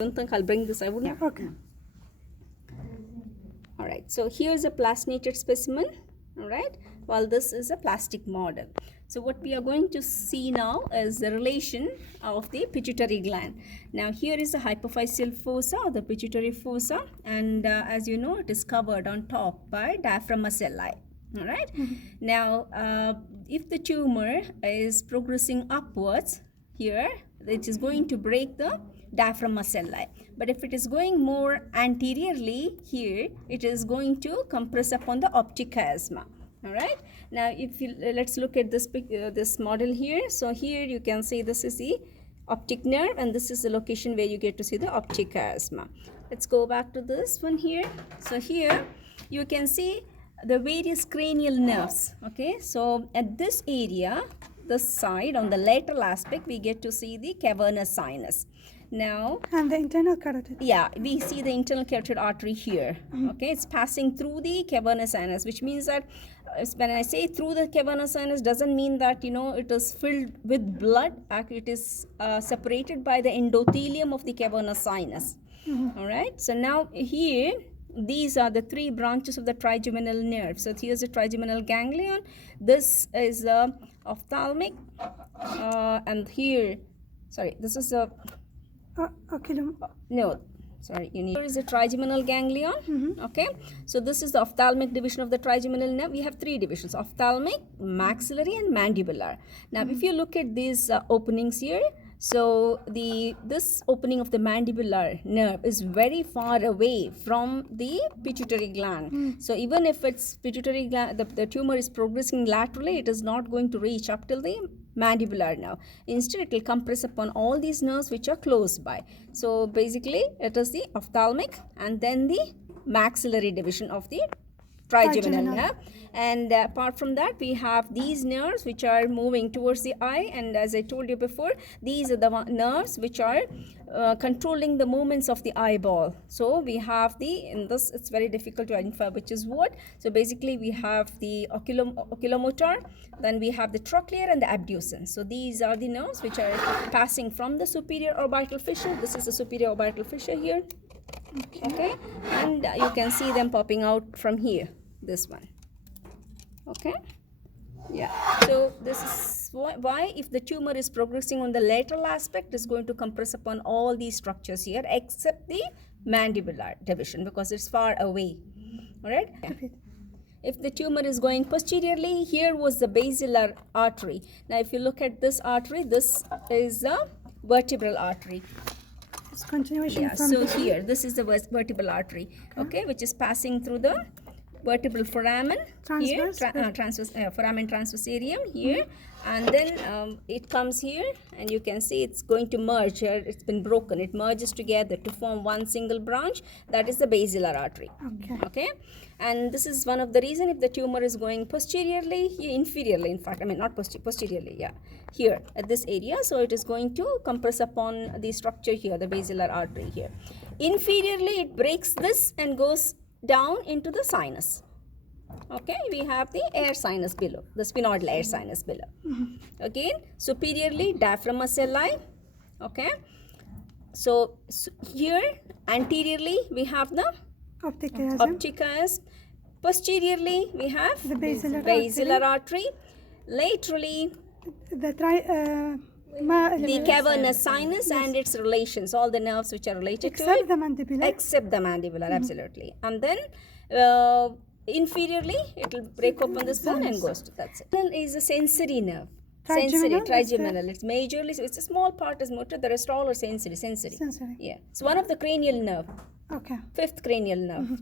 don't think I'll bring this. I wouldn't. Okay. All right. So here's a plastinated specimen. All right. While this is a plastic model. So what we are going to see now is the relation of the pituitary gland. Now here is the hypophyseal fossa or the pituitary fossa, and as you know, it is covered on top by diaphragm ocelli. All right. Now, if the tumor is progressing upwards here, it is going to break the diaphragm ocelli. But if it is going more anteriorly here, it is going to compress upon the optic chiasma. All right. Now, if you let's look at this model here. So here you can see this is the optic nerve, and this is the location where you get to see the optic chiasma. Let's go back to this one here. So here you can see the various cranial nerves. Okay. So at this area, this side on the lateral aspect, we get to see the cavernous sinus. Now, and the internal carotid. Yeah, we see the internal carotid artery here. Okay, it's passing through the cavernous sinus, which means that when I say through the cavernous sinus, doesn't mean that it is filled with blood. Actually, it is separated by the endothelium of the cavernous sinus. All right. So now here, these are the three branches of the trigeminal nerve. So here's the trigeminal ganglion. This is the ophthalmic, and here, sorry, this is the here is the trigeminal ganglion. Okay, so this is the ophthalmic division of the trigeminal nerve. We have three divisions: ophthalmic, maxillary, and mandibular. Now, if you look at these openings here, so this opening of the mandibular nerve is very far away from the pituitary gland. So even if it's pituitary gland, the tumor is progressing laterally, it is not going to reach up till the mandibular nerve. Instead, it will compress upon all these nerves which are close by. So basically, it is the ophthalmic and then the maxillary division of the trigeminal nerve. And apart from that, we have these nerves which are moving towards the eye, and as I told you before, these are the nerves which are controlling the movements of the eyeball. So we have in this it's very difficult to identify which is what. So basically we have the oculomotor, then we have the trochlear and the abducens. So these are the nerves which are passing from the superior orbital fissure. This is the superior orbital fissure here. Okay, and you can see them popping out from here, this one. Okay, yeah. So this is why if the tumor is progressing on the lateral aspect, is going to compress upon all these structures here except the mandibular division because it's far away. All right. Yeah. If the tumor is going posteriorly, here was the basilar artery. Now if you look at this artery, this is the vertebral artery. Continuation from so here this is the vertebral artery, okay, which is passing through the vertebral foramen here, foramen transversarium here, and then it comes here, and you can see it's going to merge here. It's been broken. It merges together to form one single branch. That is the basilar artery. Okay, and this is one of the reasons if the tumor is going posteriorly, inferiorly, in fact, I mean not posteriorly, yeah, here at this area, so it is going to compress upon the structure here, the basilar artery here. Inferiorly, it breaks this and goes down into the sinus. Okay, we have the air sinus below, the sphenoidal air sinus below. Again, superiorly, diaphragm ocelli. Okay, so here anteriorly we have the optic chiasm. Posteriorly we have the basilar artery. Laterally the cavernous sinus and its relations, all the nerves which are related to it. Except the mandibular, absolutely. And then inferiorly, it will break open this bone and goes to, that's it. Then is a sensory nerve. Trigeminal. It's majorly, it's a small part is motor, the rest all are sensory. Yeah. It's one of the cranial nerve. Okay. Fifth cranial nerve.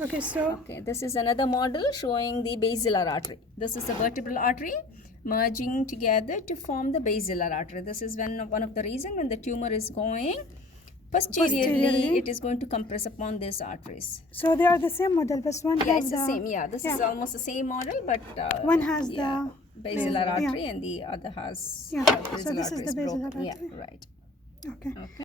Okay, so. Okay, this is another model showing the basilar artery. This is the vertebral artery merging together to form the basilar artery. This is one of the reasons when the tumor is going posteriorly, it is going to compress upon these arteries. So they are the same model, but one has it's the same. Yeah, this is almost the same model, but one has the basilar artery and the other has so this is the basilar artery. Yeah, right. Okay.